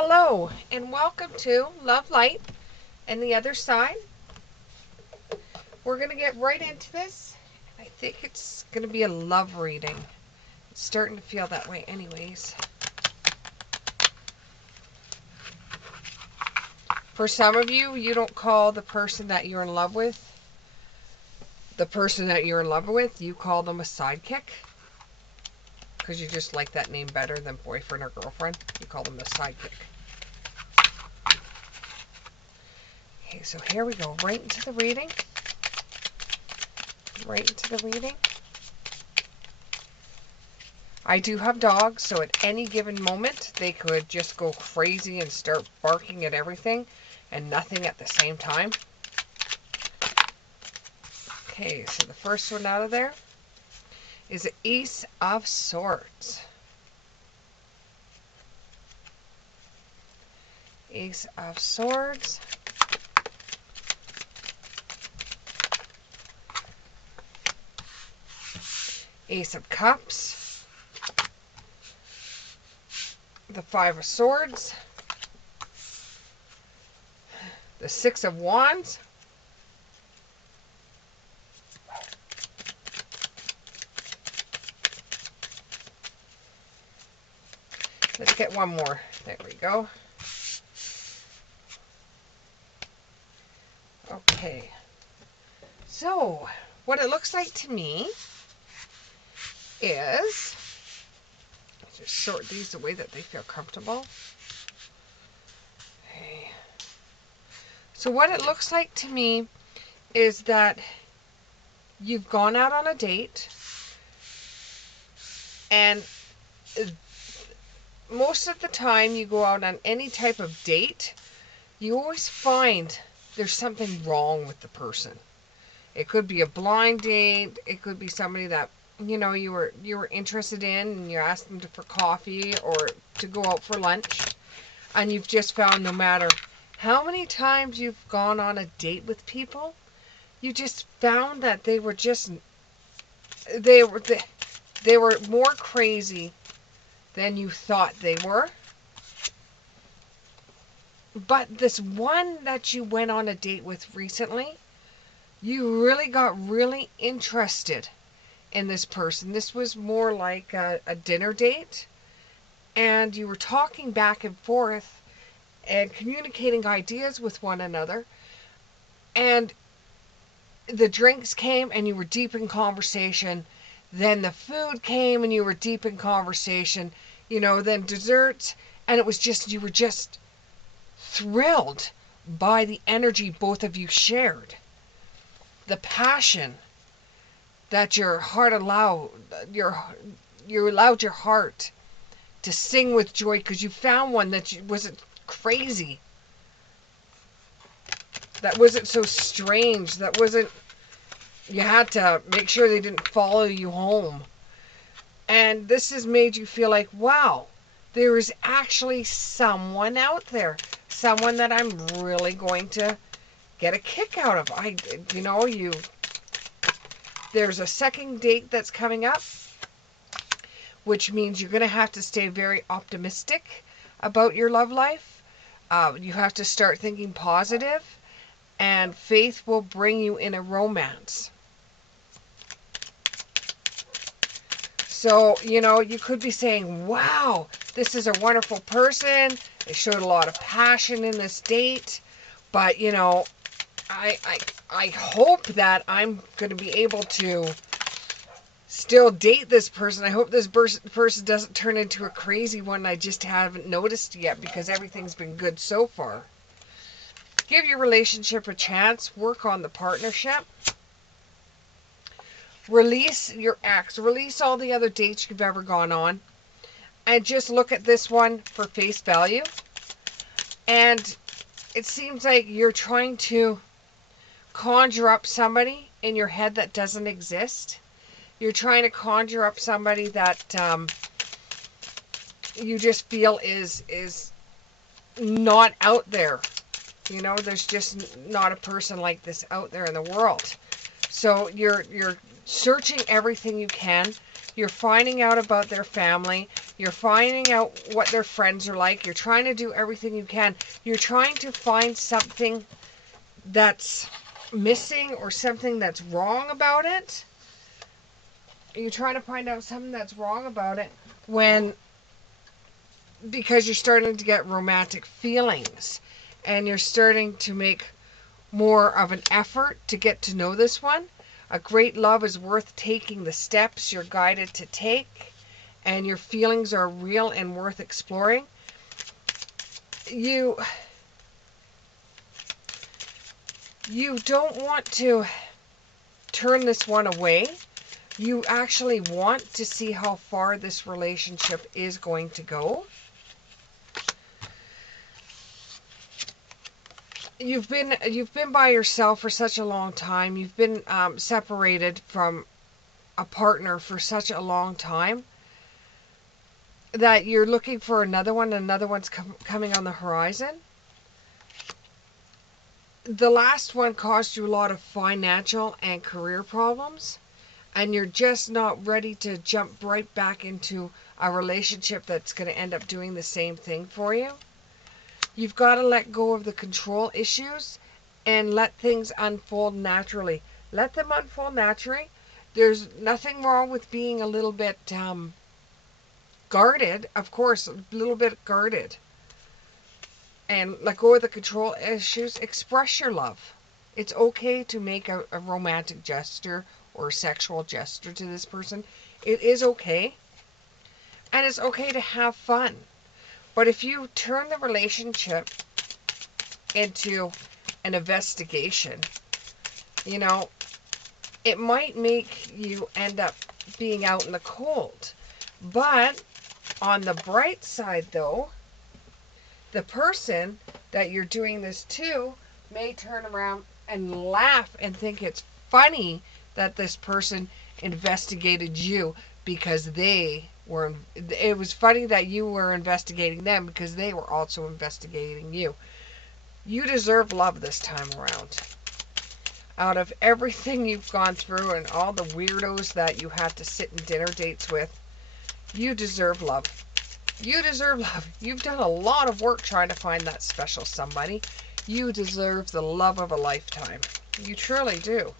Hello and welcome to Love Light and the Other Side. We're going to get right into this. I think it's going to be a love reading. It's starting to feel that way anyways. For some of you, you don't call the person that you're in love with the person that you're in love with. You call them a sidekick because you just like that name better than boyfriend or girlfriend. You call them the sidekick. Okay, so here we go. Right into the reading. Right into the reading. I do have dogs, so at any given moment, they could just go crazy and start barking at everything and nothing at the same time. Okay, so the first one out of there is the Ace of Swords. Ace of Swords. Ace of Cups. The Five of Swords. The Six of Wands. Let's get one more. There we go. Okay. So, what it looks like to me is, just sort these the way that they feel comfortable. Okay. So what it looks like to me is that you've gone out on a date, and most of the time you go out on any type of date, you always find there's something wrong with the person. It could be a blind date. It could be somebody that you were interested in, and you asked them for coffee or to go out for lunch, and you've just found no matter how many times you've gone on a date with people, you just found that they were more crazy than you thought they were. But this one that you went on a date with recently, you really got really interested in this person. This was more like a dinner date, and you were talking back and forth and communicating ideas with one another, and the drinks came and you were deep in conversation. Then the food came and you were deep in conversation. Then desserts, and it was just, you were just thrilled by the energy both of you shared. The passion that your heart allowed, you allowed your heart to sing with joy because you found one that wasn't crazy, that wasn't so strange, that wasn't, you had to make sure they didn't follow you home. And this has made you feel like, wow, there is actually someone out there, someone that I'm really going to get a kick out of. There's a second date that's coming up, which means you're going to have to stay very optimistic about your love life. You have to start thinking positive, and faith will bring you in a romance. So, you could be saying, wow, this is a wonderful person. They showed a lot of passion in this date. But, I hope that I'm going to be able to still date this person. I hope this person doesn't turn into a crazy one I just haven't noticed yet, because everything's been good so far. Give your relationship a chance. Work on the partnership. Release your ex. Release all the other dates you've ever gone on. And just look at this one for face value. And it seems like you're trying to conjure up somebody in your head that doesn't exist. You're trying to conjure up somebody that you just feel is not out there. There's just not a person like this out there in the world. So you're searching everything you can. You're finding out about their family. You're finding out what their friends are like. You're trying to do everything you can. You're trying to find something that's missing or something that's wrong about it. You're trying to find out something that's wrong about it because you're starting to get romantic feelings and you're starting to make more of an effort to get to know this one. A great love is worth taking the steps you're guided to take, and your feelings are real and worth exploring. You don't want to turn this one away. You actually want to see how far this relationship is going to go. You've been by yourself for such a long time. You've been separated from a partner for such a long time that you're looking for another one. Another one's coming on the horizon. The last one caused you a lot of financial and career problems, and you're just not ready to jump right back into a relationship that's going to end up doing the same thing for you. You've got to let go of the control issues and let things unfold naturally. Let them unfold naturally. There's nothing wrong with being a little bit guarded, of course, a little bit guarded. And let go of the control issues. Express your love. It's okay to make a romantic gesture or a sexual gesture to this person. It is okay. And it's okay to have fun. But if you turn the relationship into an investigation, it might make you end up being out in the cold. But on the bright side, though, the person that you're doing this to may turn around and laugh and think it's funny that this person investigated you because it was funny that you were investigating them because they were also investigating you. You deserve love this time around. Out of everything you've gone through and all the weirdos that you had to sit in dinner dates with, you deserve love. You deserve love. You've done a lot of work trying to find that special somebody. You deserve the love of a lifetime. You truly do.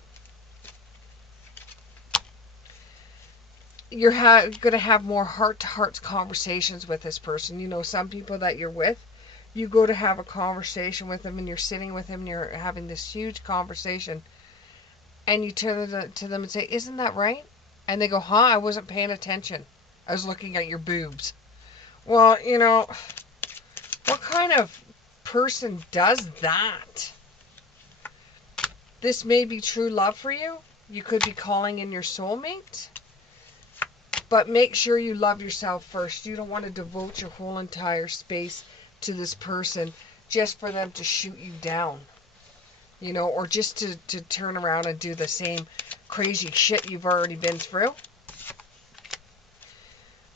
You're going to have more heart-to-heart conversations with this person. Some people that you're with, you go to have a conversation with them and you're sitting with them and you're having this huge conversation and you turn to them and say, "Isn't that right?" And they go, "Huh? I wasn't paying attention. I was looking at your boobs." Well, what kind of person does that? This may be true love for you. You could be calling in your soulmate. But make sure you love yourself first. You don't want to devote your whole entire space to this person just for them to shoot you down. Or just to turn around and do the same crazy shit you've already been through.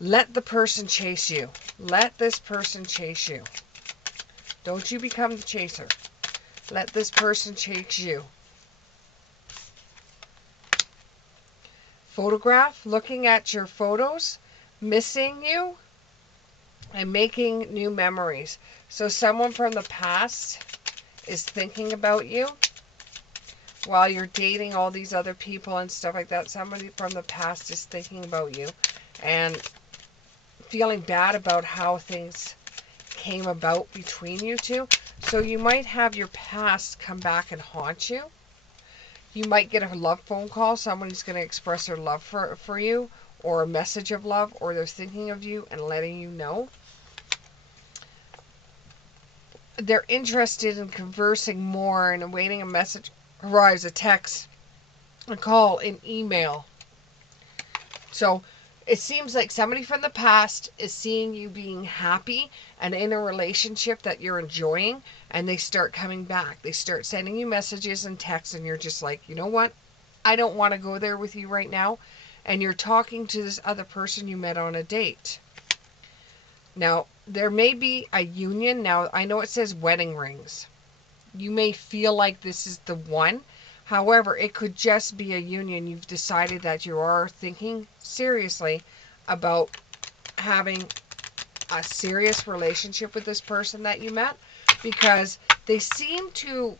Let the person chase you. Let this person chase you. Don't you become the chaser. Let this person chase you. Photograph, looking at your photos, missing you, and making new memories. So someone from the past is thinking about you while you're dating all these other people and stuff like that. Somebody from the past is thinking about you and feeling bad about how things came about between you two. So you might have your past come back and haunt you. You might get a love phone call. Somebody's going to express their love for you, or a message of love, or they're thinking of you and letting you know. They're interested in conversing more and awaiting a message arrives, a text, a call, an email. So it seems like somebody from the past is seeing you being happy and in a relationship that you're enjoying, and they start coming back. They start sending you messages and texts, and you're just like, you know what? I don't want to go there with you right now. And you're talking to this other person you met on a date. Now, there may be a union. Now, I know it says wedding rings. You may feel like this is the one. However, it could just be a union. You've decided that you are thinking seriously about having a serious relationship with this person that you met, because they seem to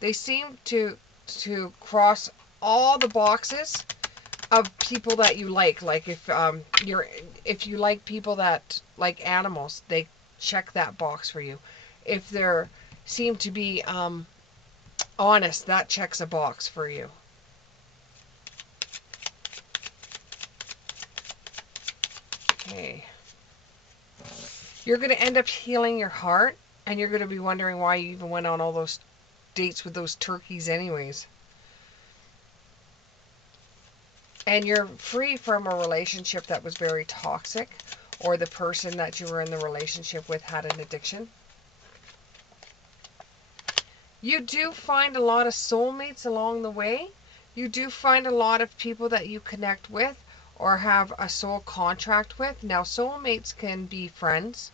they seem to cross all the boxes of people that you like. Like if you like people that like animals, they check that box for you. If they're seem to be honest, that checks a box for you. Okay. You're going to end up healing your heart, and you're going to be wondering why you even went on all those dates with those turkeys anyways. And you're free from a relationship that was very toxic, or the person that you were in the relationship with had an addiction. You do find a lot of soulmates along the way. You do find a lot of people that you connect with or have a soul contract with. Now, soulmates can be friends.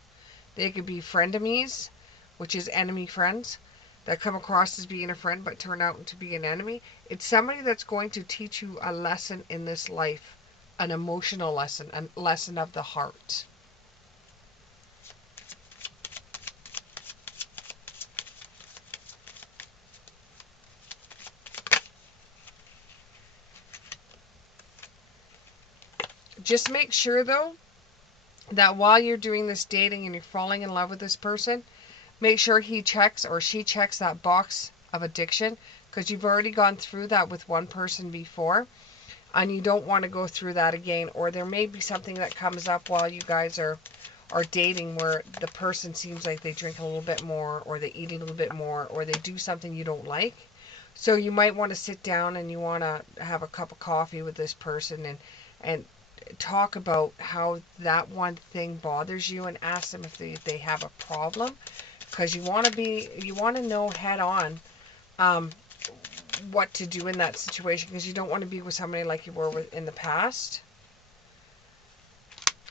They could be frenemies, which is enemy friends, that come across as being a friend but turn out to be an enemy. It's somebody that's going to teach you a lesson in this life, an emotional lesson, a lesson of the heart. Just make sure, though, that while you're doing this dating and you're falling in love with this person, make sure he checks or she checks that box of addiction, because you've already gone through that with one person before and you don't want to go through that again. Or there may be something that comes up while you guys are dating where the person seems like they drink a little bit more, or they eat a little bit more, or they do something you don't like. So you might want to sit down and you want to have a cup of coffee with this person and talk about how that one thing bothers you, and ask them if they have a problem, because you want to know head on um, what to do in that situation, because you don't want to be with somebody like you were with in the past.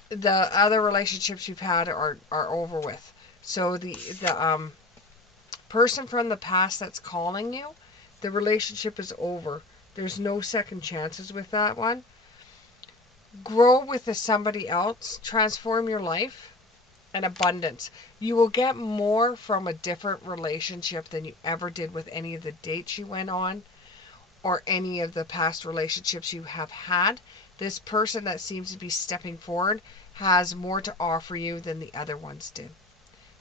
The other relationships you've had are over with. So the person from the past that's calling you, the relationship is over. There's no second chances with that one. Grow with somebody else. Transform your life. And abundance. You will get more from a different relationship than you ever did with any of the dates you went on, or any of the past relationships you have had. This person that seems to be stepping forward has more to offer you than the other ones did.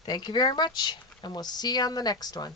Thank you very much, and we'll see you on the next one.